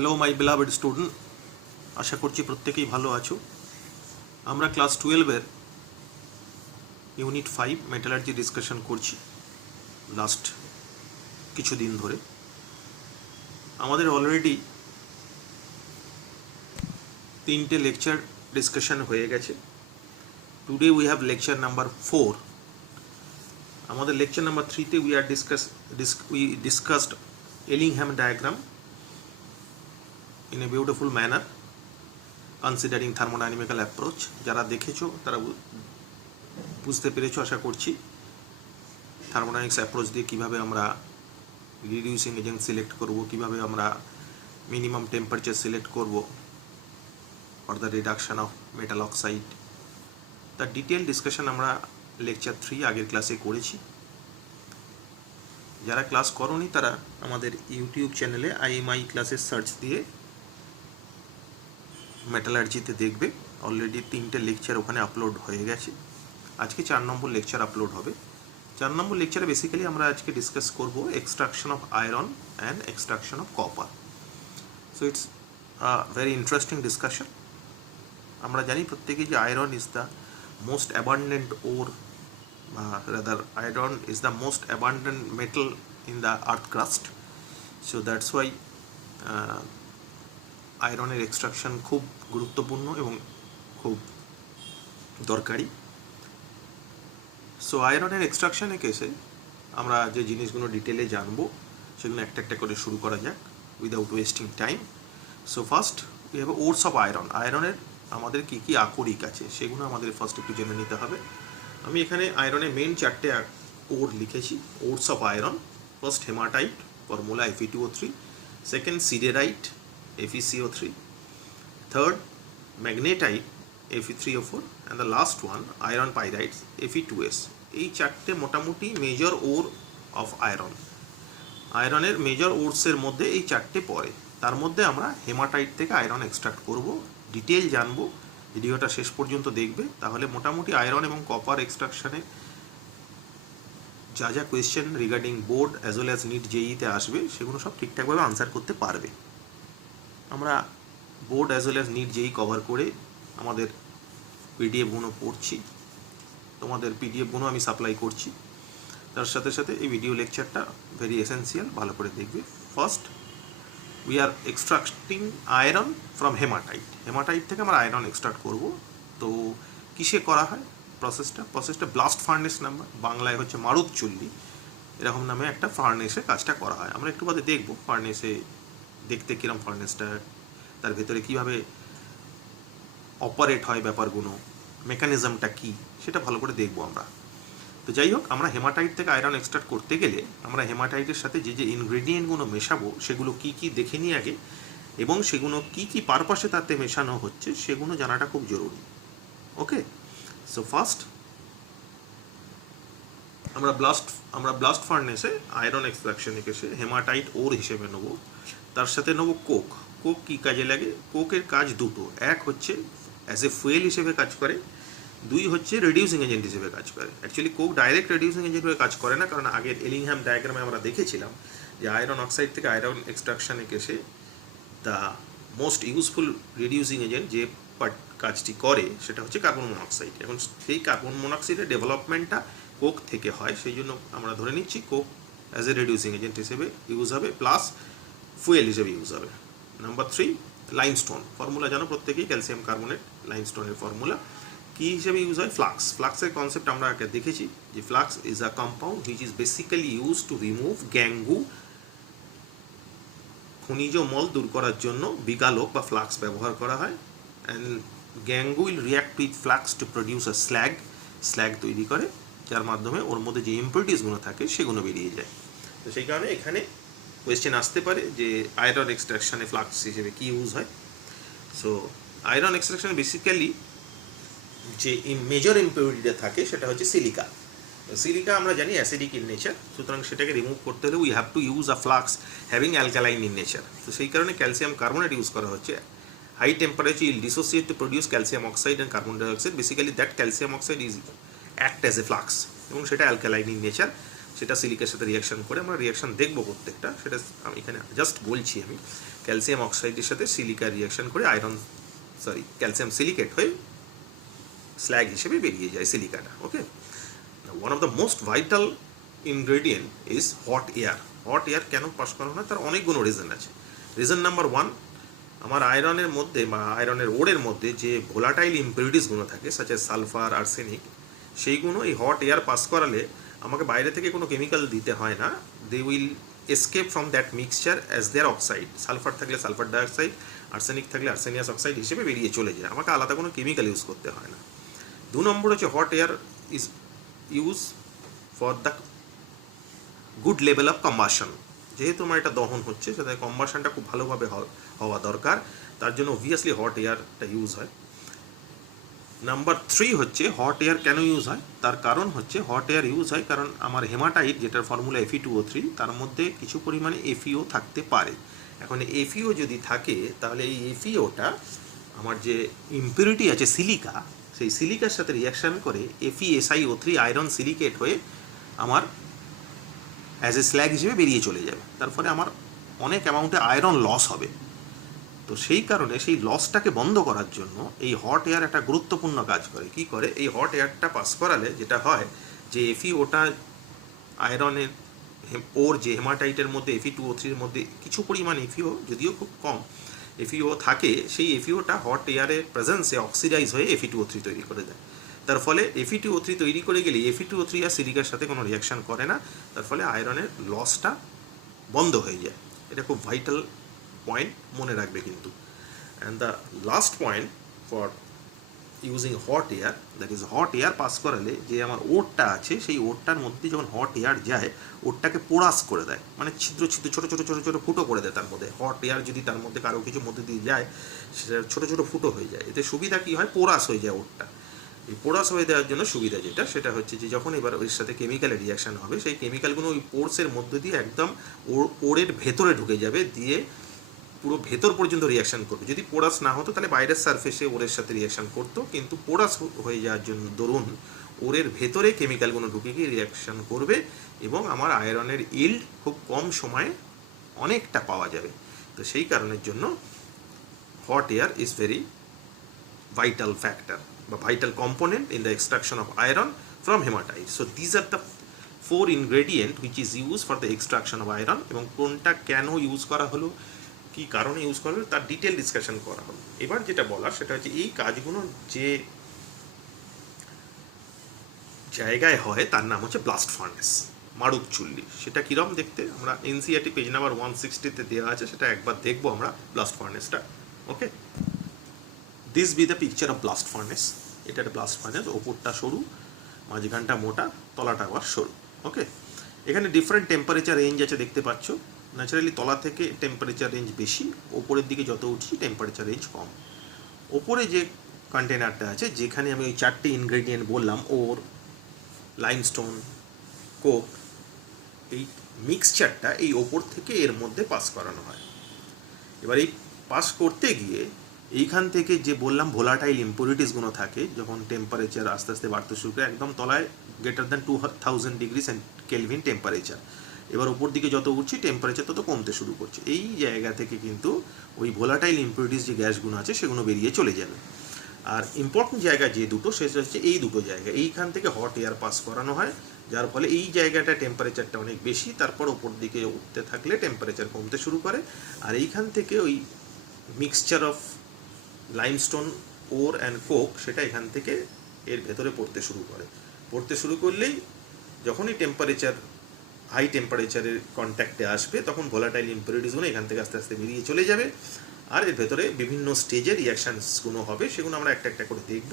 Hello my beloved student, আশা করছি প্রত্যেকেই ভালো আছো। আমরা ক্লাস 12-এর ইউনিট 5 মেটালার্জি ডিসকাশন করছি লাস্ট কিছুদিন ধরে। আমাদের অলরেডি 3টে লেকচার ডিসকাশন হয়ে গেছে। Today we have lecture number 4। আমাদের লেকচার নাম্বার 3-তে we discussed Ellingham diagram in a beautiful manner considering thermodynamical approach. যারা দেখেছো তারা বুঝতে পেরেছো আশা করছি থার্মোডাইনামিক্স অ্যাপ্রোচ দিয়ে কীভাবে আমরা রিডিউসিং এজেন্ট সিলেক্ট করব, কীভাবে আমরা মিনিমাম টেম্পারেচার সিলেক্ট করব for the reduction of metal oxide. তার ডিটেল ডিসকাশন আমরা লেকচার 3 আগের ক্লাসে করেছি। যারা ক্লাস করোনি তারা আমাদের ইউটিউব চ্যানেলে IMI ক্লাসের সার্চ দিয়ে মেটালার্জিতে দেখবে। অলরেডি 3টে লেকচার ওখানে আপলোড হয়ে গেছে। আজকে 4 নম্বর লেকচার আপলোড হবে। 4 নম্বর লেকচারে বেসিক্যালি আমরা আজকে ডিসকাস করব extraction of iron and extraction of copper. So it's very interesting discussion. আমরা জানি প্রত্যেকেই যে iron is the most abundant or, rather iron is the most abundant metal in the earth crust. So that's why আয়রনের extraction খুব গুরুত্বপূর্ণ এবং খুব দরকারি। সো আয়রনের এক্সট্রাকশনে কেসে আমরা যে জিনিসগুলো ডিটেলে জানবো সেগুলো একটা একটা করে শুরু করা যাক without wasting time. So first we have ওরস অফ আয়রন। আয়রনের আমাদের কী কী আকরিক আছে সেগুলো আমাদের ফার্স্ট একটু জেনে নিতে হবে। আমি এখানে আয়রনের মেন 4টে ওর লিখেছি। ওরস of iron: first hematite, formula Fe2O3; second siderite, FeCO3; third magnetite, Fe3O4; and the last one iron pyrites, Fe2S। এই 4টে মোটামুটি মেজর ওর অফ আয়রন। আয়রনের মেজর ওরসের মধ্যে এই 4টে পড়ে। তার মধ্যে আমরা হেমাটাইট থেকে আয়রন এক্সট্রাক্ট করব। ডিটেল জানবো, ভিডিওটা শেষ পর্যন্ত দেখবে, তাহলে মোটামুটি আয়রন এবং কপার এক্সট্রাকশনে যা যা question regarding board as well as NEET জেইতে আসবে সেগুলো সব ঠিকঠাকভাবে আনসার করতে পারবে। আমরা board as well as NEET JEE cover করে আমাদের পিডিএফগুলো পড়ছি। তোমাদের পিডিএফগুলো আমি সাপ্লাই করছি। তার সাথে সাথে এই ভিডিও লেকচারটা ভেরি এসেন্সিয়াল, ভালো করে দেখবে। First we are extracting iron from hematite. Hematite থেকে আমরা আয়রন এক্সট্রাক্ট করব। তো কিসে করা হয় প্রসেসটা ব্লাস্ট ফার্নেস নাম্বার, বাংলায় হচ্ছে মারুত চুল্লি, এরকম নামে একটা ফার্নেসে কাজটা করা হয়। আমরা একটু বাদে দেখব ফার্নেসে দেখতে কীরকম ফার্নেসটা, তার ভেতরে কীভাবে অপারেট হয় ব্যাপারগুলো, মেকানিজমটা কী, সেটা ভালো করে দেখব আমরা। তো যাই হোক, আমরা হেমাটাইট থেকে আয়রন এক্সট্রাক্ট করতে গেলে আমরা হেমাটাইটের সাথে যে যে ইনগ্রেডিয়েন্টগুলো মেশাবো সেগুলো কী কী দেখে নিই আগে, এবং সেগুলো কী কী পারপাসে তাতে মেশানো হচ্ছে সেগুলো জানাটা খুব জরুরি। ওকে, সো ফার্স্ট আমরা ব্লাস্ট ফার্নেসে আয়রন এক্সট্রাকশনে এসে হেমাটাইট ওর হিসেবে নেব। তার সাথে নেব কোক। কোক কী কাজে লাগে? কোকের কাজ দুটো। এক হচ্ছে অ্যাজ এ ফুয়েল হিসেবে কাজ করে, দুই হচ্ছে রিডিউসিং এজেন্ট হিসেবে কাজ করে। Actually Coke direct reducing agent হয়ে কাজ করে না, কারণ আগের এলিংহ্যাম ডায়াগ্রামে আমরা দেখেছিলাম যে আয়রন অক্সাইড থেকে আয়রন এক্সট্রাকশনে এসে the most useful reducing agent যে কাজটি করে সেটা হচ্ছে কার্বন মনোক্সাইড। এখন সেই কার্বন মনোক্সাইডের ডেভেলপমেন্টটা কোক থেকে হয়, সেই জন্য আমরা ধরে নিচ্ছি Coke as a reducing agent হিসেবে ইউজ হবে, প্লাস ফুয়েল হিসেবে ইউজ হবে। Number 3 limestone. ফর্মুলা জানো প্রত্যেকেই, ক্যালসিয়াম কার্বনেট লাইমস্টোনের ফর্মুলা। কী হিসেবে ইউজ হয়? ফ্লাক্স। ফ্লাক্সের কনসেপ্ট আমরা আগে দেখেছি যে flux is a compound which is basically use to remove gangue. খনিজ মল দূর করার জন্য বিগালোক বা ফ্লাক্স ব্যবহার করা হয়। And gangue will react with flux to produce a slag তৈরি করে, যার মাধ্যমে ওর মধ্যে যে ইম্পিউরিটিসগুলো থাকে সেগুলো বেরিয়ে যায়। তো সেই কারণে এখানে কোয়েশ্চেন আসতে পারে যে আয়রন এক্সট্রাকশনে ফ্লাক্স হিসেবে কী ইউজ হয়। সো আয়রন এক্সট্রাকশনে বেসিক্যালি যে মেজর ইম্পিউরিটিটা থাকে সেটা হচ্ছে সিলিকা। সিলিকা আমরা জানি অ্যাসিডিক ইন নেচার, সুতরাং সেটাকে রিমুভ করতে হলে we have to use a flux having alkaline in nature. তো সেই কারণে ক্যালসিয়াম কার্বনেট ইউজ করা হচ্ছে। High temperature will dissociate to produce calcium oxide and carbon dioxide. Basically that calcium oxide is act as a flux, এবং সেটা alkaline in nature. সেটা সিলিকের সাথে রিয়াকশন করে আমরা রিয়াকশন দেখবো প্রত্যেকটা, সেটা আমি এখানে জাস্ট বলছি। আমি ক্যালসিয়াম অক্সাইডের সাথে সিলিকা রিয়াকশন করে ক্যালসিয়াম সিলিকেট হয়ে স্ল্যাগ হিসেবে বেরিয়ে যায় সিলিকাটা। Okay, one of the most vital ingredient is hot air. Hot air কেন পাস করানো হয়, তার অনেকগুলো রিজন আছে। রিজন নাম্বার 1, আমার আয়রনের মধ্যে বা আয়রনের ওরের মধ্যে যে ভোলাটাইল ইম্পিউরিটিসগুলো থাকে, সাচ এজ সালফার, আর্সেনিক, সেইগুলো এই হট এয়ার পাস করালে আমাকে বাইরে থেকে কোনো কেমিক্যাল দিতে হয় না। They will escape from that mixture as their oxide. Sulphur থাকলে সালফার ডাইঅক্সাইড, আর্সেনিক থাকলে আর্সেনিয়াস অক্সাইড হিসেবে বেরিয়ে চলে যায়, আমাকে আলাদা কোনো কেমিক্যাল ইউজ করতে হয় না। 2 নম্বর হচ্ছে hot air is use for the good level of combustion. যেহেতু আমার এটা দহন হচ্ছে, সেটা কম্বাশনটা খুব ভালোভাবে হওয়া দরকার, তার জন্য অবভিয়াসলি হট এয়ারটা ইউজ হয়। নাম্বার 3 হচ্ছে হট এয়ার কেন ইউজ হয়, তার কারণ হচ্ছে হট এয়ার ইউজ হয় কারণ আমার হেমাটাইট, যেটার ফর্মুলা Fe2O3, তার মধ্যে কিছু পরিমাণে FeO থাকতে পারে। এখন FeO যদি থাকে তাহলে এই FeOটা আমার যে ইম্পিউরিটি আছে সিলিকা, সেই সিলিকার সাথে রিয়াকশান করে FeSiO3 আয়রন সিলিকেট হয়ে আমার অ্যাজ এ স্ল্যাগ হিসেবে বেরিয়ে চলে যাবে। তার ফলে আমার অনেক অ্যামাউন্টে আয়রন লস হবে। তো সেই কারণে সেই লসটাকে বন্ধ করার জন্য এই হট এয়ার একটা গুরুত্বপূর্ণ কাজ করে। কি করে, এই হট এয়ারটা পাস করালে যেটা হয় যে FeOটা আয়রনের ওর যে হেমাটাইটের মধ্যে Fe2O3 মধ্যে কিছু পরিমাণ FeO, যদিও খুব কম FeO থাকে, সেই FeOটা হট এয়ারের প্রেজেন্সে অক্সিডাইজ হয়ে Fe2O3 তৈরি করে দেয়। তার ফলে Fe2O3 তৈরি করে গেলে Fe2O3 আর সিলিকার সাথে কোনো রিয়াকশন করে না, তার ফলে আয়রনের লসটা বন্ধ হয়ে যায়। এটা খুব ভাইটাল পয়েন্ট, মনে রাখবে কিন্তু। And the last point for using hot air, that is hot air pass করালে যে আমার ওরটা আছে, সেই ওরটার মধ্যে যখন হট এয়ার যায় ওরটাকে পোরাস করে দেয়, মানে ছিদ্র ছিদ্র ছোটো ছোটো ছোটো ছোটো ফুটো করে দেয়। তার মধ্যে হট এয়ার যদি তার মধ্যে কারো কিছু মধ্যে দিয়ে যায়, সেটা ছোটো ছোটো ফুটো হয়ে যায়। এতে সুবিধা কী হয়, পোরাস হয়ে যায় ওরটা। এই পোরাস হয়ে দেওয়ার জন্য সুবিধা যেটা, সেটা হচ্ছে যে যখন এবার ওর সাথে কেমিক্যালের রিয়াকশান হবে, সেই কেমিক্যালগুলো ওই পোর্সের মধ্যে দিয়ে একদম ওরের ভেতরে ঢুকে যাবে, দিয়ে পুরো ভেতর পর্যন্ত রিয়াকশান করবে। যদি পোরাস না হতো তাহলে বাইরের সারফেসে ওরের সাথে রিয়াকশান করতো, কিন্তু পোরাস হয়ে যাওয়ার জন্য দরুন ওরের ভেতরে কেমিক্যালগুলো ঢুকে গিয়ে রিয়াকশান করবে এবং আমার আয়রনের ইল্ড খুব কম সময়ে অনেকটা পাওয়া যাবে। তো সেই কারণের জন্য hot air is very vital factor বা vital component in the extraction of iron from hematite. So these are the 4 ingredient which is used for the extraction of iron, এবং কোনটা কেন ইউজ করা হলো, কি কারণে ইউজ করা হলো, তার ডিটেল ডিসকাশন করা হলো। এবার যেটা বলার সেটা হচ্ছে এই কাজগুলো যে জায়গায় হয় তার নাম হচ্ছে ব্লাস্ট ফার্নেস, মারুক চুল্লি। সেটা কীরকম দেখতে, আমরা NCERT পেজ নাম্বার 160-তে দেওয়া আছে, সেটা একবার দেখবো আমরা ব্লাস্ট ফার্নেসটা। Okay, this be the picture of blast furnace. এটা একটা ব্লাস্ট ফার্নেস, ওপরটা সরু, মাঝখানটা মোটা, তলাটা আবার সরু। ওকে, এখানে ডিফারেন্ট টেম্পারেচার রেঞ্জ আছে দেখতে পাচ্ছ। ন্যাচারালি তলা থেকে টেম্পারেচার রেঞ্জ বেশি, ওপরের দিকে যত উঠছি টেম্পারেচার রেঞ্জ কম। ওপরে যে কন্টেনারটা আছে, যেখানে আমি ওই 4টে ইনগ্রেডিয়েন্ট বললাম, ওর, লাইমস্টোন, কোক, এই মিক্সচারটা এই ওপর থেকে এর মধ্যে পাস করানো হয়। এবার এই পাস করতে গিয়ে এইখান থেকে যে বললাম ভোলাটাইল ইম্পিউরিটিসগুলো থাকে, যখন টেম্পারেচার আস্তে আস্তে বাড়তে শুরু করে, একদম তলায় greater than 2000 degree kelvin temperature, এবার উপর দিকে যত উঠছি টেম্পারেচার তত কমতে শুরু করছে। এই জায়গা থেকে কিন্তু ওই ভোলাটাইল ইম্পিউরিটিস যে গ্যাসগুলো আছে সেগুলো বেরিয়ে চলে যাবে। আর ইম্পর্টেন্ট জায়গা যে দুটো, সেটা হচ্ছে এই দুটো জায়গা, এইখান থেকে হট এয়ার পাস করানো হয়, যার ফলে এই জায়গাটা টেম্পারেচারটা অনেক বেশি, তারপর ওপর দিকে উঠতে থাকলে টেম্পারেচার কমতে শুরু করে। আর এইখান থেকে ওই mixture of limestone, or and Coke, সেটা এখান থেকে এর ভেতরে পড়তে শুরু করলেই যখনই টেম্পারেচার হাই টেম্পারেচারের কন্ট্যাক্টে আসবে, তখন ভোলাটাইল ইম্পিউরিটিসগুলো এখান থেকে আস্তে আস্তে বেরিয়ে চলে যাবে। আর এর ভেতরে বিভিন্ন স্টেজে রিয়াকশানসগুলো হবে, সেগুলো আমরা একটা একটা করে দেখব।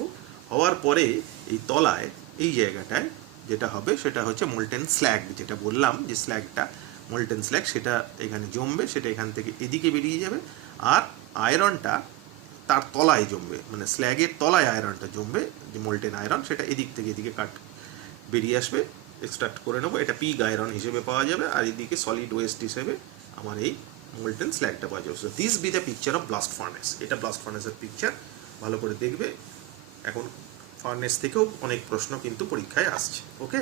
হওয়ার পরে এই তলায় এই জায়গাটায় যেটা হবে সেটা হচ্ছে মোল্টেন স্ল্যাগ, যেটা বললাম যে স্ল্যাগটা মোল্টেন স্ল্যাগ, সেটা এখানে জমবে, সেটা এখান থেকে এদিকে বেরিয়ে যাবে। আর আয়রনটা তার তলায় জমবে, মানে স্ল্যাগের তলায় আয়রনটা জমবে, যে মোল্টেন আয়রন, সেটা এদিক থেকে এদিকে বেরিয়ে আসবে, এক্সট্রাক্ট করে নেবো, এটা পিগ আয়রন হিসেবে পাওয়া যাবে। আর এদিকে সলিড ওয়েস্ট হিসেবে আমার এই মোল্টেন স্ল্যাগটা পাওয়া যাবে। So this be the picture of blast furnace. এটা ব্লাস্ট ফার্নেসের পিকচার, ভালো করে দেখবে। এখন ফার্নেস থেকেও অনেক প্রশ্ন কিন্তু পরীক্ষায় আসছে। ওকে,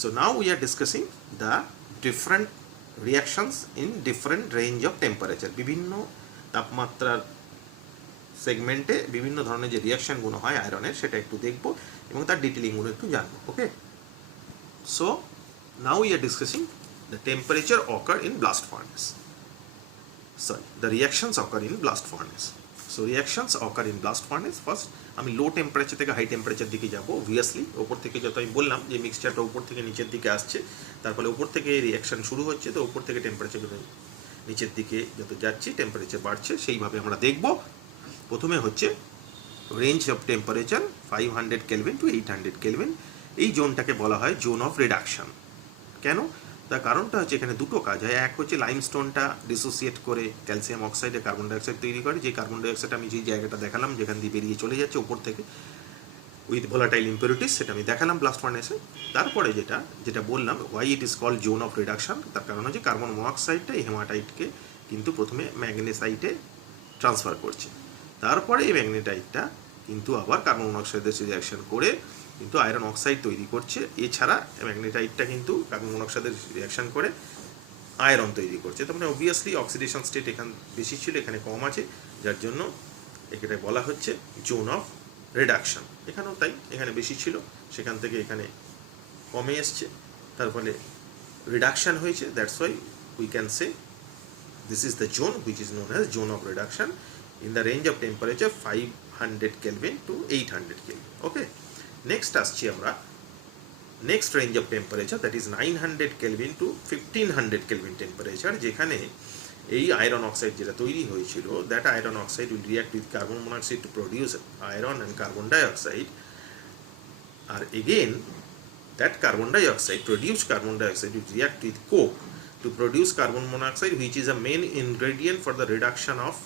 So now we are discussing the different reactions in different range of temperature. বিভিন্ন তাপমাত্রার সেগমেন্টে বিভিন্ন ধরনের যে রিয়াকশনগুলো হয় আয়রনের সেটা একটু দেখব এবং তার ডিটেলিংগুলো একটু জানবো। Okay, so now we are discussing the temperature occur in blast furnace. Sorry, the reactions occur in blast furnace. So reactions occur in blast furnace. First আমি লো টেম্পারেচার থেকে হাই টেম্পারেচার দিকে যাব। অবভিয়াসলি ওপর থেকে যত আমি বললাম যে মিক্সচারটা উপর থেকে নিচের দিকে আসছে, তারপরে উপর থেকে রিয়াকশন শুরু হচ্ছে, তো উপর থেকে টেম্পারেচার নিচের দিকে যত যাচ্ছে টেম্পারেচার বাড়ছে, সেইভাবে আমরা দেখব। প্রথমে হচ্ছে range of temperature 500 kelvin to 800 kelvin. এই জোনটাকে বলা হয় জোন অফ রিডাকশন। কেন? তার কারণটা হচ্ছে এখানে দুটো কাজ হয়। এক হচ্ছে লাইমস্টোনটা ডিসোসিয়েট করে ক্যালসিয়াম অক্সাইডে কার্বন ডাইঅক্সাইড তৈরি করে, যে কার্বন ডাইঅক্সাইড আমি যে জায়গাটা দেখালাম যেখান দিয়ে বেরিয়ে চলে যাচ্ছে উপর থেকে উইথ ভোলাটাইল ইম্পিউরিটিস, সেটা আমি দেখালাম ব্লাস্ট ফার্নেসে। তারপরে যেটা বললাম why it is called zone of reduction, তার কারণ হচ্ছে কার্বন মনোক্সাইডটা এই হেমাটাইটকে কিন্তু প্রথমে ম্যাগনেসাইটে ট্রান্সফার করছে, তারপরে এই ম্যাগনেটাইটটা কিন্তু আবার কার্বন মনোক্সাইডের সাথে রিয়াকশন করে কিন্তু আয়রন অক্সাইড তৈরি করছে। এছাড়া ম্যাগনেটাইটটা কিন্তু কার্বন মনোক্সাইডের রিয়াকশন করে আয়রন তৈরি করছে। তার মানে অবভিয়াসলি অক্সিডেশন স্টেট এখানে বেশি ছিল, এখানে কম আছে, যার জন্য এটাকে বলা হচ্ছে জোন অফ রিডাকশন। এখানেও তাই, এখানে বেশি ছিল সেখান থেকে এখানে কমে এসছে, তার ফলে রিডাকশন হয়েছে। That's why we can say this is the zone which is known as zone of reduction in the range of temperature 500 kelvin to 800 kelvin. Okay, next আসছি আমরা next range of temperature, that is 900 kelvin to 1500 kelvin temperature, যেখানে এই iron oxide যেটা তৈরি হয়েছিল, that iron oxide will react with carbon monoxide to produce iron and carbon dioxide. আর again that carbon dioxide, produced carbon dioxide will react with coke to produce carbon monoxide, which is a main ingredient for the reduction of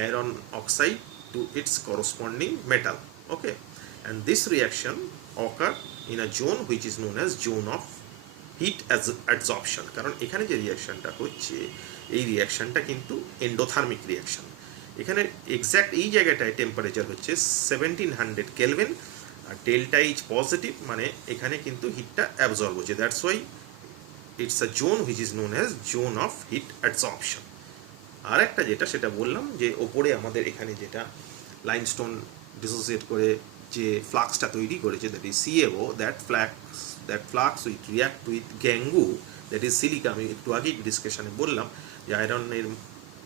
iron oxide to its corresponding metal. Okay, and this reaction occur in a zone which is known as zone of heat adsorption, কারণ এখানে যে রিয়াকশনটা হচ্ছে এই রিয়াকশনটা কিন্তু endothermic reaction. এখানে exact এই জায়গাটায় টেম্পারেচার হচ্ছে 1700 কেলভিন আর ডেল্টা ইজ পজিটিভ, মানে এখানে কিন্তু হিটটা অ্যাবজর্ব হচ্ছে। That's why it's a zone which is known as zone of heat adsorption. আর একটা যেটা সেটা বললাম যে ওপরে আমাদের এখানে যেটা লাইমস্টোন ডিসোসিয়েট করে যে ফ্লাক্সটা তৈরি করেছে, that is CaO, that flux with react with gangue, that is silica. আমি একটু আগেই ডিসকাশনে বললাম যে আয়রনের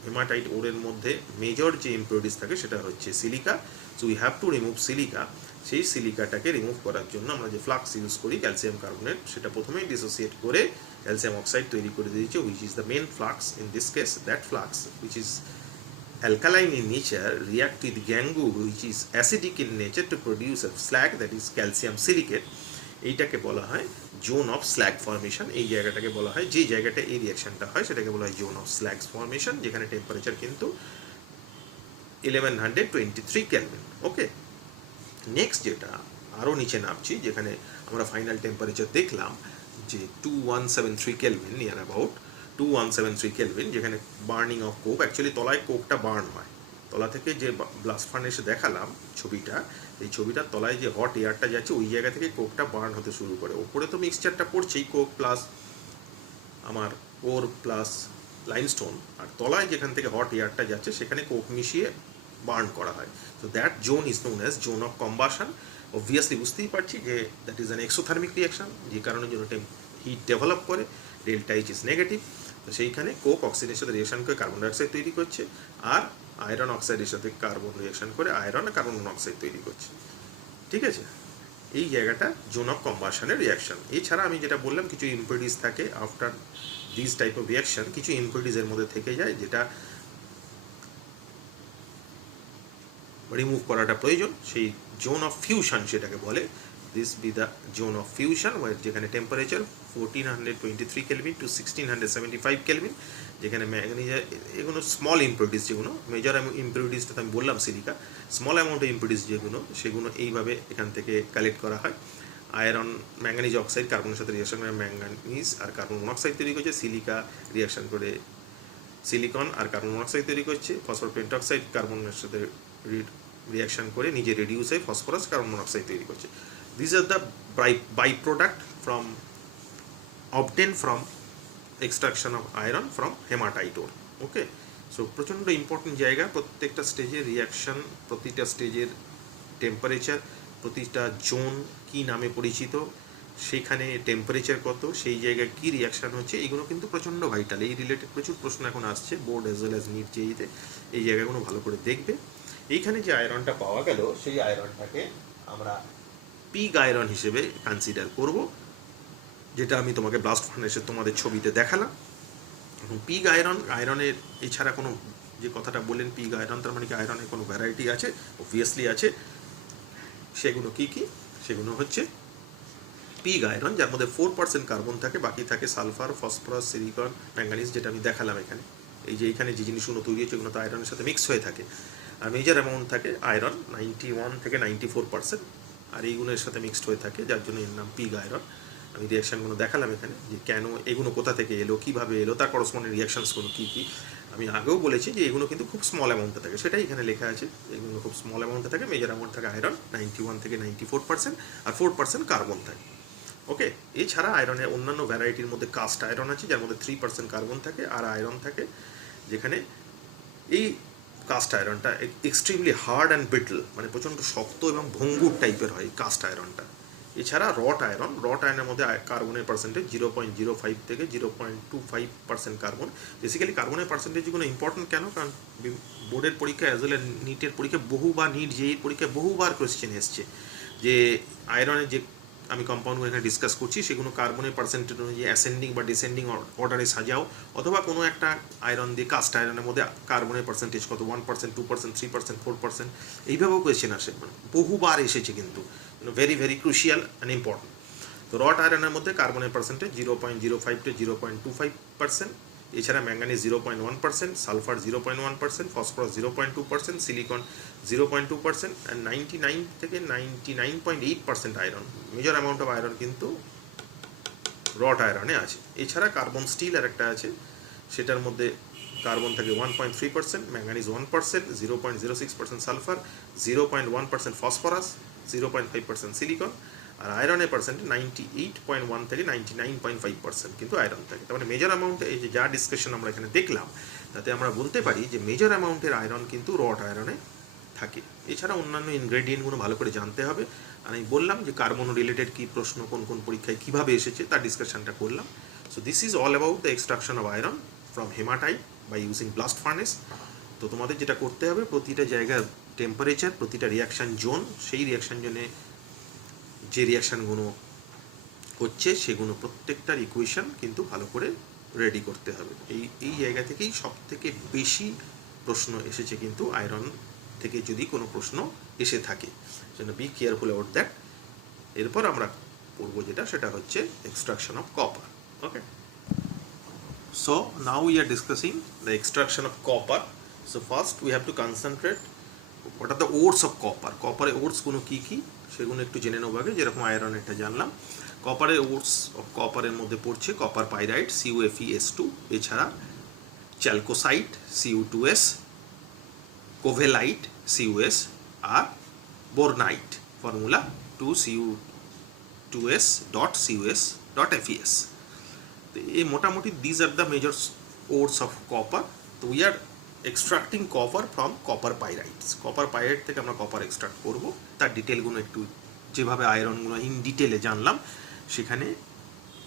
হেমাটাইট ওরের মধ্যে মেজর যে ইম্পিউরিটিস থাকে সেটা হচ্ছে silica. So we have to remove silica. সেই সিলিকাটাকে রিমুভ করার জন্য আমরা যে ফ্লাক্স ইউজ করি ক্যালসিয়াম কার্বনেট, সেটা প্রথমেই ডিসোসিয়েট করে ক্যালসিয়াম অক্সাইড তৈরি করে দিয়েছে, which is the main flux in this case. That flux which is alkaline in nature react with gangu which is acidic in nature to produce a slag, that is calcium silicate. এইটাকে বলা হয় zone of slug formation. এই জায়গাটাকে বলা হয়, যে জায়গাটা এই রিয়াকশনটা হয় সেটাকে বলা হয় জোন অফ স্ল্যাগ ফর্মেশন, যেখানে টেম্পারেচার কিন্তু 1123 কেলভিন। ওকে, নেক্সট যেটা আরও নিচে নামছি, যেখানে আমরা ফাইনাল টেম্পারেচার দেখলাম যে 2173 কেলভিন, নিয়ার অ্যাবাউট 2173 কেলভিন, যেখানে বার্নিং অফ কোক, অ্যাকচুয়ালি তলায় কোকটা বার্ন হয়। তলা থেকে যে ব্লাস্ট ফার্নেসে দেখালাম ছবিটা, এই ছবিটার তলায় যে হট এয়ারটা যাচ্ছে ওই জায়গা থেকে কোকটা বার্ন হতে শুরু করে। ওপরে তো মিক্সচারটা পড়ছেই, কোক প্লাস আমার ওর প্লাস লাইমস্টোন, আর তলায় যেখান থেকে হট এয়ারটা যাচ্ছে সেখানে কোক মিশিয়ে বার্ন করা হয়। So that zone is known as zone of combustion. Obviously বুঝতেই পারছি যে that is an exothermic reaction, যে কারণের জন্য হিট ডেভেলপ করে, ডেল্টা এইচ ইজ নেগেটিভ। তো সেইখানে কোক অক্সিজেনের সাথে রিয়েকশন করে কার্বন ডাইঅক্সাইড তৈরি করছে, আর আয়রন অক্সাইডের সাথে কার্বন রিয়েকশন করে আয়রন আর কার্বন মনোক্সাইড তৈরি করছে। ঠিক আছে, এই জায়গাটা জোন অফ কম্বাশনের রিয়াকশন। এছাড়া আমি যেটা বললাম কিছু ইম্পিউরিটিস থাকে after this type of reaction, কিছু ইম্পিউরিটিসের মধ্যে থেকে যায় যেটা রিমুভ করাটা প্রয়োজন, সেই জোন অফ ফিউশন সেটাকে বলে। This be the zone of fusion, যেখানে টেম্পারেচার 1423 কেলভিন টু 1675 কেলভিন, যেখানে ম্যাগনেসিয়াম, এগুলো স্মল ইম্পিউরিটিস, যেগুলো মেজর ইম্পিউরিটিসটা আমি বললাম silica, small amount of impurities যেগুলো, সেগুলো এইভাবে এখান থেকে কালেক্ট করা হয়। আয়রন ম্যাঙ্গানিজ অক্সাইড কার্বনের সাথে রিয়াকশন করে ম্যাঙ্গানিজ আর কার্বন মনোক্সাইড তৈরি করছে, সিলিকা রিয়াকশন করে সিলিকন আর কার্বন মনোক্সাইড তৈরি করছে, ফসফরাস পেন্টঅক্সাইড কার্বনের সাথে রিয়াকশন করে নিজে রেডিউস হয়ে ফসফরাস কার্বন মনোক্সাইড তৈরি করছে। This are the byproduct from obtained from extraction of iron from hematite ore. Okay, so প্রচণ্ড ইম্পর্টেন্ট জায়গা। প্রত্যেকটা স্টেজের রিয়াকশান, প্রতিটা স্টেজের টেম্পারেচার, প্রতিটা জোন কি নামে পরিচিত, সেখানে টেম্পারেচার কত, সেই জায়গায় কী রিয়াকশান হচ্ছে, এগুলো কিন্তু প্রচণ্ড ভাইটাল। এই রিলেটেড প্রচুর প্রশ্ন এখন আসছে board as well as NEET জেইতে। এই জায়গাগুলো ভালো করে দেখবে। এইখানে যে আয়রনটা পাওয়া গেল, সেই আয়রনটাকে আমরা পিগ আয়রন হিসেবে কনসিডার করব, যেটা আমি তোমাকে ব্লাস্ট ফার্নেসে তোমাদের ছবিতে দেখালাম। এবং পিগ আয়রনের এছাড়া কোনো, যে কথাটা বললেন পিগ আয়রন, তার মানে কি আয়রনের কোনো ভ্যারাইটি আছে? অবভিয়াসলি আছে। সেগুলো কি কি? সেগুলো হচ্ছে পিগ আয়রন, যার মধ্যে 4% কার্বন থাকে, বাকি থাকে সালফার, ফসফরাস, সিলিকন, ম্যাঙ্গানিজ, যেটা আমি দেখালাম এখানে। এই যে এখানে যে জিনিসগুলো তৈরি হচ্ছে, এগুলো তো আয়রনের সাথে মিক্স হয়ে থাকে। আর মেজর অ্যামাউন্ট থাকে আয়রন 91 থেকে 94%, আর এইগুলোর সাথে মিক্সড হয়ে থাকে, যার জন্য এর নাম পিগ আয়রন। আমি রিয়াকশানগুলো দেখালাম এখানে, যে কেন এগুলো কোথা থেকে এলো, কীভাবে এলো, তার করসপন্ডিং রিয়াকশানসগুলো কী কী। আমি আগেও বলেছি যে এগুলো কিন্তু খুব স্মল অ্যামাউন্টে থাকে, সেটাই এখানে লেখা আছে। এগুলো খুব স্মল অ্যামাউন্টে থাকে। মেজর অ্যামাউন্ট থাকে আয়রন 91 থেকে 94%, আর 4% কার্বন থাকে। ওকে, এছাড়া আয়রনের অন্যান্য ভ্যারাইটির মধ্যে কাস্ট আয়রন আছে, যার মধ্যে 3% কার্বন থাকে, আর আয়রন থাকে যেখানে এই কাস্ট আয়রনটা এক্সট্রিমলি হার্ড অ্যান্ড ব্রিটল, মানে প্রচণ্ড শক্ত এবং ভঙ্গুর টাইপের হয় কাস্ট আয়রনটা। এছাড়া রট আয়রনের মধ্যে কার্বনের পার্সেন্টেজ 0.05 থেকে 0.25% কার্বন। বেসিক্যালি কার্বনের পার্সেন্টেজগুলো ইম্পর্টেন্ট কেন? কারণ বোর্ডের পরীক্ষা অ্যাজ ওয়েল নিটের পরীক্ষা বহুবার, নিট জেইর পরীক্ষায় বহুবার কোয়েশ্চেন এসছে যে আয়রনের যে আমি কম্পাউন্ডগুলো এখানে ডিসকাস করছি, সেগুলো কার্বনের পার্সেন্টেজ অনুযায়ী অ্যাসেন্ডিং বা ডিসেন্ডিং অর্ডারে সাজাও, অথবা কোনো একটা আয়রন দিয়ে কাস্ট আয়রনের মধ্যে কার্বনের পার্সেন্টেজ কত, 1%, 2%, 3%, 4%, এইভাবেও কোয়েশ্চেন আসে, মানে বহুবার এসেছে কিন্তু, very very crucial and important. তো রট আয়রনের মধ্যে কার্বনের পার্সেন্টেজ 0.05 to 0.25%, এছাড়া manganese 0.1%, sulphur 0.1%, phosphorus 0.2%, silicon 0.2%, and 99 থেকে 99.8% iron, major amount of iron কিন্তু রট আয়রনে আছে। এছাড়া কার্বন স্টিল আর একটা আছে, সেটার মধ্যে কার্বন থাকে 1.3%, ম্যাঙ্গানিজ 1%, 0.06% সালফার, 0.1% ফসফরাস, 0.5% সিলিকন, আর আয়রনের পার্সেন্টেজ 98.1 থেকে 99.5% কিন্তু আয়রন থাকে। তার মানে মেজর অ্যামাউন্টে এই যে যা ডিসকাশন আমরা এখানে দেখলাম, তাতে আমরা বলতে পারি যে মেজর অ্যামাউন্টের আয়রন কিন্তু রট আয়রনে থাকে। এছাড়া অন্যান্য ইনগ্রেডিয়েন্টগুলো ভালো করে জানতে হবে। আর আমি বললাম যে কার্বন রিলেটেড কী প্রশ্ন কোন কোন পরীক্ষায় কীভাবে এসেছে তার ডিসকাশনটা করলাম। So this is all about the extraction of iron from haematite by using blast furnace. তো তোমাদের যেটা করতে হবে, প্রতিটা জায়গার টেম্পারেচার, প্রতিটা রিয়াকশান জোন, সেই রিয়াকশান জোনে যে রিয়াকশানগুলো হচ্ছে সেগুলো প্রত্যেকটার ইকুয়েশন কিন্তু ভালো করে রেডি করতে হবে। এই জায়গা থেকেই সব থেকে বেশি প্রশ্ন এসেছে কিন্তু আয়রন থেকে, যদি কোনো প্রশ্ন এসে থাকে, সেজন্য বি কেয়ারফুল অ্যাবাউট দ্যাট। এরপর আমরা পড়ব যেটা, সেটা হচ্ছে extraction of copper. Okay, so now we are discussing the extraction of copper. So first we have to concentrate what are the ores of copper. কপারের ওর্সগুলো কী কী সেগুলো একটু জেনে নেবো আগে। যেরকম আয়রন এটা জানলাম, কপারের ওর্স অফ কপারের মধ্যে পড়ছে কপার পাইরাইট CuFeS2, এছাড়া চ্যালকোসাইট Cu2S, কোভেলাইট CuS, আর বোরনাইট ফর্মুলা 2Cu2S.Cus.Fes। তো এই মোটামুটি these are the major ores of copper. তো we are extracting copper from copper pyrites. Copper pyrite থেকে আমরা কপার এক্সট্রাক্ট করব। তার ডিটেলগুলো একটু, যেভাবে আয়রনগুলো ইন ডিটেলে জানলাম, সেখানে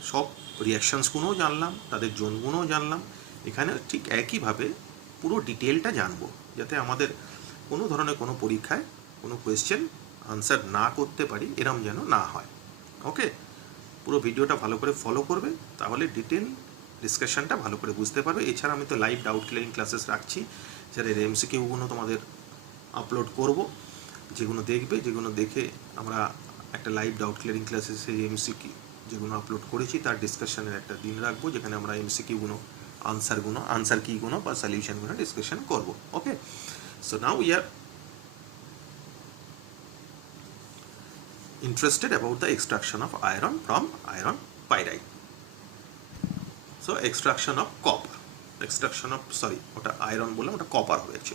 সব রিয়াকশানসগুলোও জানলাম, তাদের জোনগুলোও জানলাম। এখানে ঠিক একইভাবে পুরো ডিটেলটা জানবো, যাতে আমাদের কোনো ধরনের কোনো পরীক্ষায় কোনো কোয়েশ্চেন আনসার না করতে পারি, এরম যেন না হয়। ওকে, পুরো ভিডিওটা ভালো করে ফলো করবে, তাহলে ডিটেল ডিসকাশনটা ভালো করে বুঝতে পারবে। এছাড়া আমি তো লাইভ ডাউট ক্লিয়ারিং ক্লাসেস রাখছি, যারা MCQগুলো তোমাদের আপলোড করব, যেগুলো দেখবে, যেগুলো দেখে আমরা একটা লাইভ ডাউট ক্লিয়ারিং ক্লাসেস সেই MCQ যেগুলো আপলোড করেছি তার ডিসকাশনের একটা দিন রাখবো, যেখানে আমরা MCQগুলো আনসার কিগুলো বা সলিউশনগুলো ডিসকাশন করব। Okay, so now we are interested about the extraction of iron from iron pyrite. So extraction of copper, ওটা আয়রন বললাম, ওটা কপার হয়েছে।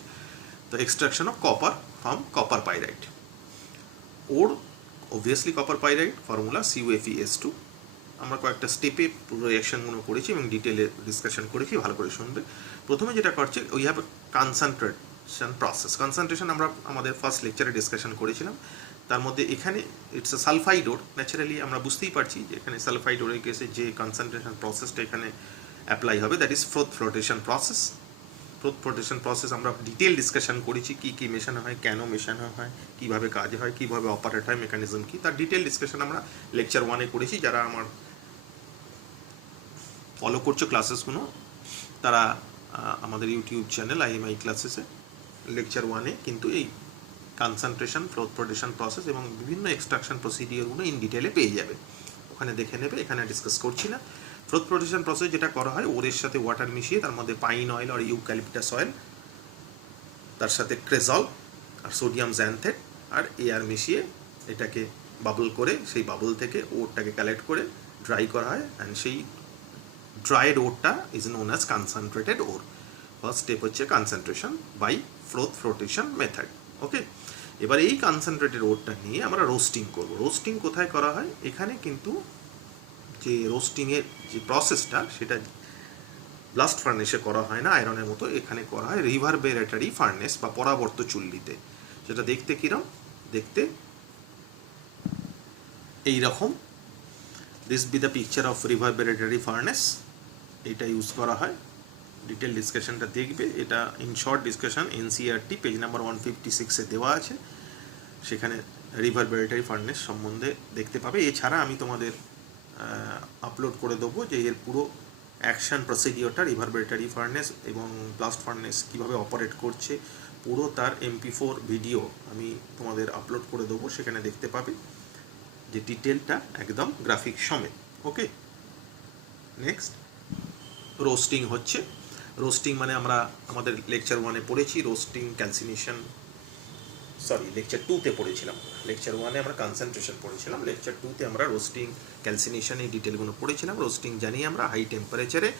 তো extraction of copper from copper pyrite. Or obviously copper pyrite formula CuFeS2। আমরা কয়েকটা স্টেপে পুরো রিয়াকশনগুলো করেছি এবং ডিটেলে ডিসকাশন করেছি, ভালো করে শুনবে। প্রথমে যেটা করছে we have concentration process. Concentration আমরা আমাদের ফার্স্ট লেকচারে ডিসকাশন করেছিলাম। তার মধ্যে এখানে it's a sulphide or. Naturally আমরা বুঝতেই পারছি যে এখানে সালফাইড ওরের কেসে যে কনসেন্ট্রেশন প্রসেসটা এখানে অ্যাপ্লাই হবে, that is ফ্রোথ flotation process. ফ্রোথ flotation process আমরা ডিটেল ডিসকাশন করেছি, কী কী মেশানো হয়, কেন মেশানো হয়, কীভাবে কাজ হয়, কীভাবে অপারেট হয়, মেকানিজম কী, তার ডিটেল ডিসকাশন আমরা লেকচার 1-এ করেছি। যারা আমার ফলো করছো ক্লাসেসগুলো তারা আমাদের ইউটিউব চ্যানেল IMI ক্লাসেসে লেকচার 1-এ কিন্তু এই কনসেন্ট্রেশন, ফ্রোথ ফ্লোটেশন প্রসেস এবং বিভিন্ন এক্সট্রাকশন প্রসিডিওরগুলো ইন ডিটেলে পেয়ে যাবে, ওখানে দেখে নেবে, এখানে ডিসকাস করছি না। ফ্রোথ ফ্লোটেশন প্রসেস যেটা করা হয়, ওরের সাথে ওয়াটার মিশিয়ে তার মধ্যে পাইন অয়েল আর ইউক্যালিপটাস অয়েল, তার সাথে ক্রেজল আর সোডিয়াম জ্যান্থেট আর এয়ার মিশিয়ে এটাকে বাবল করে, সেই বাবল থেকে ওরটাকে কালেক্ট করে ড্রাই করা হয়, অ্যান্ড সেই ড্রাইড ওরটা is known as concentrated ore. First step হচ্ছে concentration by froth flotation method. Okay, এবার এই কনসেন্ট্রেটেড ওরটা নিয়ে আমরা রোস্টিং করব। রোস্টিং কোথায় করা হয়? এখানে কিন্তু যে রোস্টিংয়ের যে প্রসেসটা সেটা ব্লাস্ট ফার্নেসে করা হয় না আয়রনের মতো, এখানে করা হয় রিভারবেরেটরি ফার্নেস বা পরাবর্ত চুল্লিতে। সেটা দেখতে কিরম? দেখতে এইরকম। This be the picture of reverberatory furnace. এটা ইউজ করা হয়, ডিটেল ডিসকাশনটা দেখবে। এটা in short discussion NCERT page number 156-এ দেওয়া আছে, সেখানে রিভারবেরেটরি ফার্নেস সম্বন্ধে দেখতে পাবে। এছাড়া আমি তোমাদের আপলোড করে দেবো যে এর পুরো অ্যাকশন প্রসিডিওরটা, রিভারবেরেটরি ফার্নেস এবং ব্লাস্ট ফার্নেস কীভাবে অপারেট করছে, পুরো তার MP4 ভিডিও আমি তোমাদের আপলোড করে দেবো, সেখানে দেখতে পাবে যে ডিটেলটা একদম গ্রাফিক সমেত। ওকে, নেক্সট রোস্টিং হচ্ছে। রোস্টিং মানে আমরা আমাদের লেকচার 1-এ পড়েছি রোস্টিং ক্যালসিনেশন, লেকচার 2-তে পড়েছিলাম। লেকচার 1-এ আমরা কনসেন্ট্রেশন পড়েছিলাম, লেকচার 2-তে আমরা রোস্টিং ক্যালসিনেশন এই ডিটেলগুলো পড়েছিলাম। রোস্টিং জানি আমরা হাই টেম্পারেচারে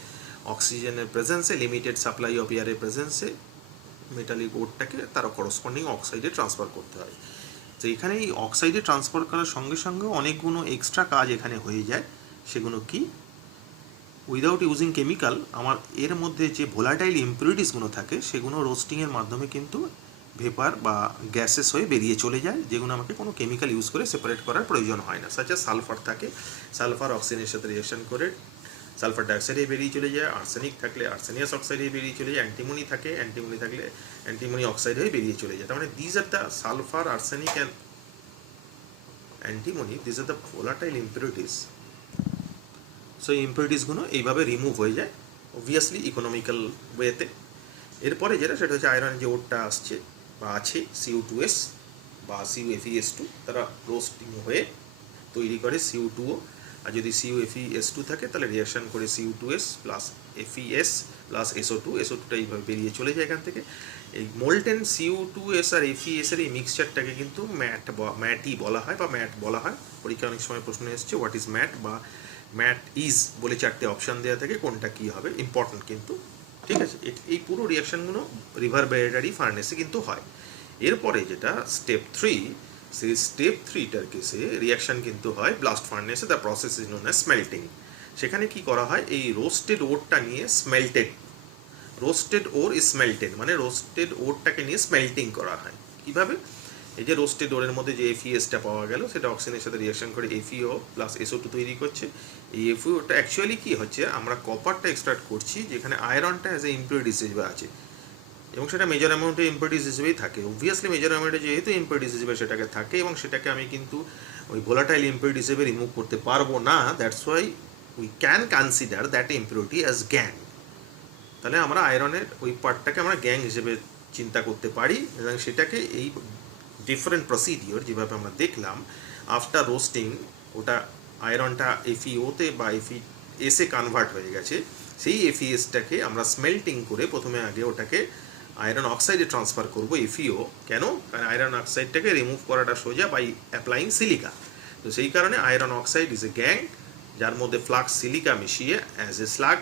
অক্সিজেনের প্রেজেন্সে, লিমিটেড সাপ্লাই অফ এয়ারের প্রেজেন্সে মেটালিক ওরটাকে তার করসপন্ডিং অক্সাইডে ট্রান্সফার করতে হয়। তো এখানে এই অক্সাইডে ট্রান্সফার করার সঙ্গে সঙ্গে অনেকগুলো এক্সট্রা কাজ এখানে হয়ে যায়। সেগুলো কি? উইদাউট ইউজিং কেমিক্যাল আমার এর মধ্যে যে ভোলাটাইল ইম্পিউরিটিসগুলো থাকে সেগুলো রোস্টিংয়ের মাধ্যমে কিন্তু ভেপার বা গ্যাসেস হয়ে বেরিয়ে চলে যায়, যেগুলো আমাকে কোনো কেমিক্যাল ইউজ করে সেপারেট করার প্রয়োজন হয় না। সাথে সালফার থাকে, সালফার অক্সিজেনের সাথে রিয়েকশন করে সালফার ডাইঅক্সাইডে বেরিয়ে চলে যায়, আর্সেনিক থাকলে আর্সেনিয়াস অক্সাইডে বেরিয়ে চলে যায়, অ্যান্টিমনি থাকে, অ্যান্টিমনি থাকলে অ্যান্টিমনি অক্সাইড হয়ে বেরিয়ে চলে যায়। তার মানে these are the sulphur, arsenic and antimony, these are the volatile impurities. So এই ইম্পিউরিটিসগুলো এইভাবে রিমুভ হয়ে যায় অবভিয়াসলি ইকোনমিক্যাল ওয়েতে। এরপরে যেটা সেটা হচ্ছে আয়রন যে ওরটা আসছে বা আছে CU2S বা CuFeS2, তারা রোস্টিং হয়ে তৈরি করে CO2O। আর যদি CuFeS2 থাকে তাহলে রিয়াকশন করে CO2S plus FeS plus SO2, SO2টা এইভাবে বেরিয়ে চলে যায় এখান থেকে। এই মোল্টেন CO2S আর FeS এর এই মিক্সচারটাকে কিন্তু ম্যাটই বলা হয় বা ম্যাট বলা হয়। পরীক্ষা অনেক সময় প্রশ্ন এসছে হোয়াট ইজ ম্যাট বা ম্যাট ইজ বলে 4টে অপশান দেওয়া থাকে, কোনটা কী হবে ইম্পর্টেন্ট কিন্তু, ঠিক আছে। এই পুরো রিয়াকশানগুলো রিভারবেরেটরি ফার্নেসে কিন্তু হয়। এরপরে যেটা স্টেপ 3, সেই স্টেপ 3টার কেসে রিয়াকশান কিন্তু হয় ব্লাস্ট ফার্নেসে, the process is known as smelting. সেখানে কি করা হয়? এই রোস্টেড ওরটা নিয়ে রোস্টেড ওর ইজ স্মেল্টেড, মানে রোস্টেড ওরটাকে নিয়ে স্মেল্টিং করা হয়। কীভাবে? এই যে রোস্টেড ওরের মধ্যে যে FeSটা পাওয়া গেল সেটা অক্সিজেনের সাথে রিয়াকশন করে FeO প্লাস SO2 তৈরি করছে। এই FeOটা অ্যাকচুয়ালি কী হচ্ছে, আমরা কপারটা এক্সট্রাক্ট করছি যেখানে আয়রনটা অ্যাজ এ ইম্পিউরিটিস হিসেবে আছে এবং সেটা মেজর অ্যামাউন্টে ইম্পিউরিটিস হিসেবেই থাকে। অবভিয়াসলি মেজর অ্যামাউন্টে যেহেতু ইম্পিউরিটিস হিসেবে সেটাকে থাকে এবং সেটাকে আমি কিন্তু ওই ভোলাটাইল ইম্পিউরিটি হিসেবে রিমুভ করতে পারবো না, that's why we can consider that impurity as gang. তাহলে আমরা আয়রনের ওই পার্টটাকে আমরা গ্যাং হিসেবে চিন্তা করতে পারি এবং সেটাকে এই ডিফারেন্ট প্রসিডিওর যেভাবে আমরা দেখলাম আফটার রোস্টিং, ওটা আয়রনটা FeO-তে বা FeS-এ কনভার্ট হয়ে গেছে, সেই FeS-টাকে আমরা স্মেল্টিং করে প্রথমে আগে ওটাকে আয়রন অক্সাইডে ট্রান্সফার করব FeO। কেন? কারণ আয়রন অক্সাইডটাকে রিমুভ করাটা সোজা বাই অ্যাপ্লাইং সিলিকা। তো সেই কারণে iron oxide is a gang যার মধ্যে ফ্লাক্স সিলিকা মিশিয়ে as a slug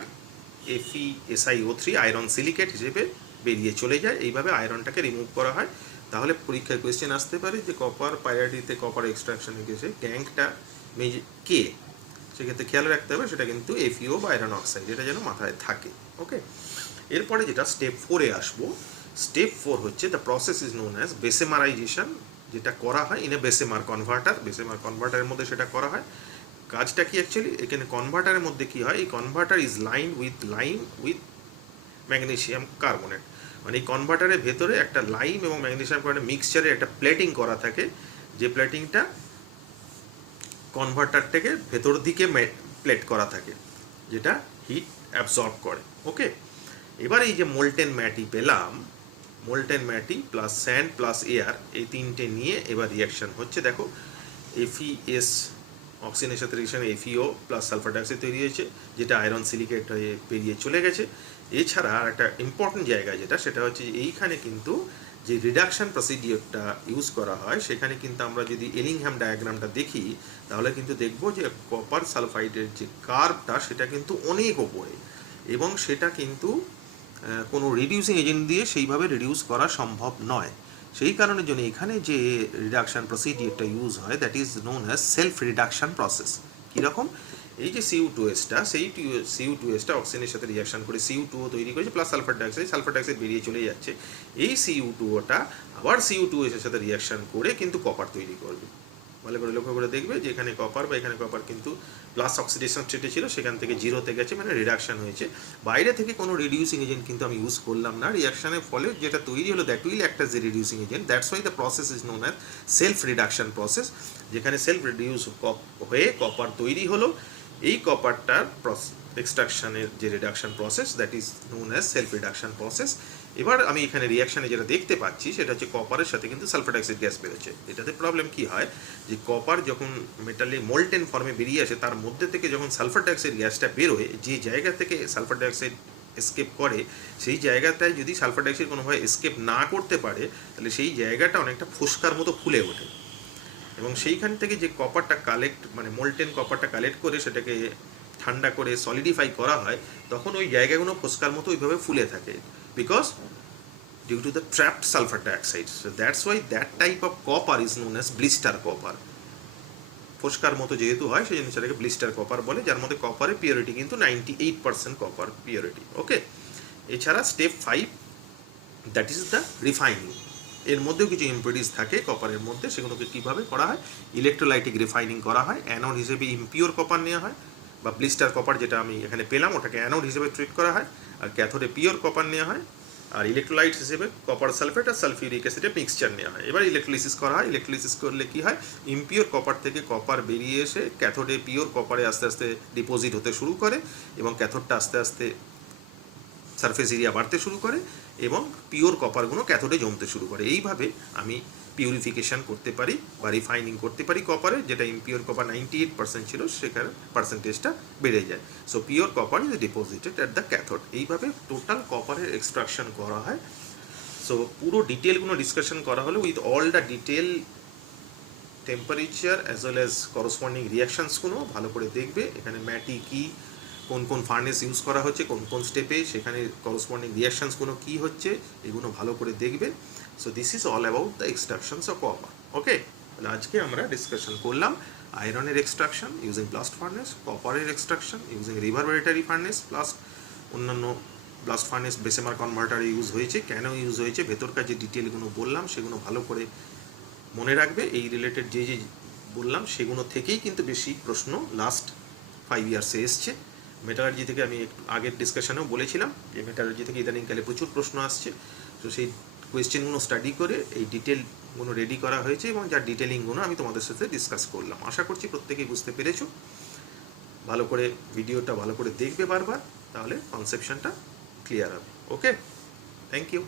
FeSiO3 iron silicate হিসেবে বেরিয়ে চলে যায়। এইভাবে আয়রনটাকে রিমুভ করা হয় তাহলে পরীক্ষায় কোয়েশ্চেন আসতে পারে যে কপার পাইরাইটে কপার এক্সট্রাকশনে গেছে গ্যাংটা কে, সেক্ষেত্রে খেয়াল রাখতে হবে সেটা কিন্তু এফইও বা আয়রন অক্সাইড, এটা যেন মাথায় থাকে। ওকে, এরপরে যেটা স্টেপ 4-এ আসবো, স্টেপ 4 হচ্ছে the process is known as bessemerization, যেটা করা হয় ইন এ বেসেমার কনভার্টার। বেসেমার কনভার্টারের মধ্যে সেটা করা হয়। কাজটা কি অ্যাকচুয়ালি এখানে কনভার্টারের মধ্যে কি হয়, এই converter is line with magnesium carbonate, মানে এই কনভার্টারের ভেতরে একটা লাইম এবং ম্যাগনেসিয়াম কার্বনেট মিক্সচারে একটা প্লেটিং করা থাকে, যে প্লেটিংটা কনভার্টারটাকে ভেতর দিকে প্লেট করা থাকে, যেটা হিট অ্যাবজর্ব করে। ওকে, এবার এই যে মোল্টেন ম্যাটি পেলাম, molten matte plus sand plus air, এই তিনটে নিয়ে এবার রিয়াকশান হচ্ছে। দেখো এফইএস অক্সিজেনের সাথে রিয়াকশান এফইও প্লাস সালফার ডাইঅক্সাইড তৈরি হয়েছে, যেটা আয়রন সিলিকেট হয়ে বেরিয়ে চলে গেছে। এছাড়া আর একটা ইম্পর্টেন্ট জায়গা যেটা, সেটা হচ্ছে এইখানে কিন্তু যে রিডাকশান প্রসিডিওরটা ইউজ করা হয়, সেখানে কিন্তু আমরা যদি এলিংহ্যাম ডায়াগ্রামটা দেখি তাহলে কিন্তু দেখব যে কপার সালফাইডের যে কার্ভটা সেটা কিন্তু অনেক ওপরে, এবং সেটা কিন্তু কোনো রিডিউসিং এজেন্ট দিয়ে সেইভাবে রিডিউস করা সম্ভব নয়। সেই কারণের জন্য এখানে যে রিডাকশান প্রসিডিওরটা ইউজ হয় that is known as self reduction process. কীরকম, এই যে CO2Sটা, সেই CO2Sটা অক্সিজেনের সাথে রিয়াকশান করে CO2 তৈরি করেছে প্লাস সালফার ডাইঅক্সাইড বেরিয়ে চলে যাচ্ছে। এই CO2টা আবার CO2S এর সাথে রিয়াকশান করে কিন্তু কপার তৈরি করবে। ভালো করে লক্ষ্য করে দেখবে যে এখানে কপার বা এখানে কপার কিন্তু প্লাস অক্সিডেশন স্টেটে ছিল, সেখান থেকে জিরোতে গেছে, মানে রিডাকশান হয়েছে। বাইরে থেকে কোনো রিডিউসিং এজেন্ট কিন্তু আমি ইউজ করলাম না, রিয়াকশানের ফলে যেটা তৈরি হলো that will act as A reducing agent. That's why the process is known as self reduction process, যেখানে সেলফ রিডিউস হয়ে কপার তৈরি হলো। এই কপারটার এক্সট্রাকশনের যে reduction process that is known as self reduction process. এবার আমি এখানে রিয়াকশানে যেটা দেখতে পাচ্ছি সেটা হচ্ছে কপারের সাথে কিন্তু সালফার ডাইঅক্সাইড গ্যাস বেরোচ্ছে। এটাতে প্রবলেম কি হয়, যে কপার যখন মেটালে মোল্টেন ফর্মে বেরিয়ে আসে, তার মধ্যে থেকে যখন সালফার ডাইঅক্সাইড গ্যাসটা বেরোয়, যে জায়গা থেকে সালফার ডাইঅক্সাইড এসকেপ করে, সেই জায়গাটায় যদি সালফার ডাইঅক্সাইড কোনোভাবে এসকেপ না করতে পারে, তাহলে সেই জায়গাটা অনেকটা ফুসকার মতো ফুলে ওঠে, এবং সেইখান থেকে যে কপারটা মানে মোল্টেন কপারটা কালেক্ট করে সেটাকে ঠান্ডা করে সলিডিফাই করা হয়, তখন ওই জায়গাগুলো ফুসকার মতো ওইভাবে ফুলে থাকে, because due to the trapped sulfur dioxide. So that's why that type of copper is known as blister copper. ফোস্কার মতো যেহেতু হয় সেই জন্য সেটাকে ব্লিস্টার কপার বলে, যার মধ্যে কপারের পিওরিটি কিন্তু 98% কপার পিওরিটি। ওকে, এছাড়া step 5 that is the refining. এর মধ্যেও কিছু ইম্পিউরিটিস থাকে কপারের মধ্যে, সেগুলোকে কীভাবে করা হয়, ইলেকট্রোলাইটিক রিফাইনিং করা হয়। অ্যানোড হিসেবে ইম্পিওর কপার নেওয়া হয়, বা ব্লিস্টার কপার যেটা আমি এখানে পেলাম ওটাকে অ্যানোড হিসেবে ট্রিট করা হয়, আর ক্যাথোডে পিওর কপার নেওয়া হয়, আর ইলেকট্রোলাইট হিসেবে কপার সালফেট আর সালফিউরিক অ্যাসিডের মিক্সচার নেওয়া হয়। এবার ইলেকট্রোলিসিস করা হয়। ইলেকট্রোলিসিস করলে কি হয়, ইম্পিওর কপার থেকে কপার বেরিয়ে এসে ক্যাথোডে পিওর কপারে আস্তে আস্তে ডিপোজিট হতে শুরু করে, এবং ক্যাথোডটা আস্তে আস্তে সারফেস এরিয়া বাড়তে শুরু করে, এবং পিওর কপারগুলো ক্যাথোডে জমতে শুরু করে। এইভাবে আমি পিউরিফিকেশান করতে পারি বা রিফাইনিং করতে পারি কপারে, যেটা ইম্পিওর কপার 98% ছিল সেখানে পার্সেন্টেজটা বেড়ে যায়। So pure copper is deposited at the cathode. এইভাবে টোটাল কপারের এক্সট্রাকশন করা হয়। সো পুরো ডিটেলগুলো ডিসকাশন করা হলো with all the detail temperature as well as corresponding রিয়াকশানসগুলো ভালো করে দেখবে। এখানে ম্যাটি কী, কোন কোন ফার্নেস ইউজ করা হচ্ছে, কোন কোন স্টেপে, সেখানে করসপন্ডিং রিয়াকশানসগুলো কী হচ্ছে, এগুলো ভালো করে দেখবে। So this is all about the extractions of copper. Okay, তাহলে আজকে আমরা ডিসকাশন করলাম আয়রনের এক্সট্রাকশন ইউজিং ব্লাস্ট ফার্নেস, কপারের extraction using reverberatory furnace, plus অন্যান্য ব্লাস্ট ফার্নেস বেসেমার কনভার্টারে ইউজ হয়েছে, কেন ইউজ হয়েছে, ভেতরকার যে ডিটেলগুলো বললাম সেগুলো ভালো করে মনে রাখবে। এই রিলেটেড যে যে বললাম সেগুলো থেকেই কিন্তু বেশি প্রশ্ন লাস্ট 5 ইয়ার্সে এসছে। মেটালার্জি থেকে আমি একটু আগের ডিসকাশনেও বলেছিলাম যে মেটালার্জি থেকে ইদানিংকালে প্রচুর প্রশ্ন আসছে। তো সেই কোয়েশ্চেনগুলো স্টাডি করে এই ডিটেলগুলো রেডি করা হয়েছে, এবং যার ডিটেলিংগুলো আমি তোমাদের সাথে ডিসকাস করলাম। আশা করছি প্রত্যেকেই বুঝতে পেরেছো। ভালো করে ভিডিওটা ভালো করে দেখবে বারবার, তাহলে কনসেপশনটা ক্লিয়ার হবে। ওকে, থ্যাংক ইউ।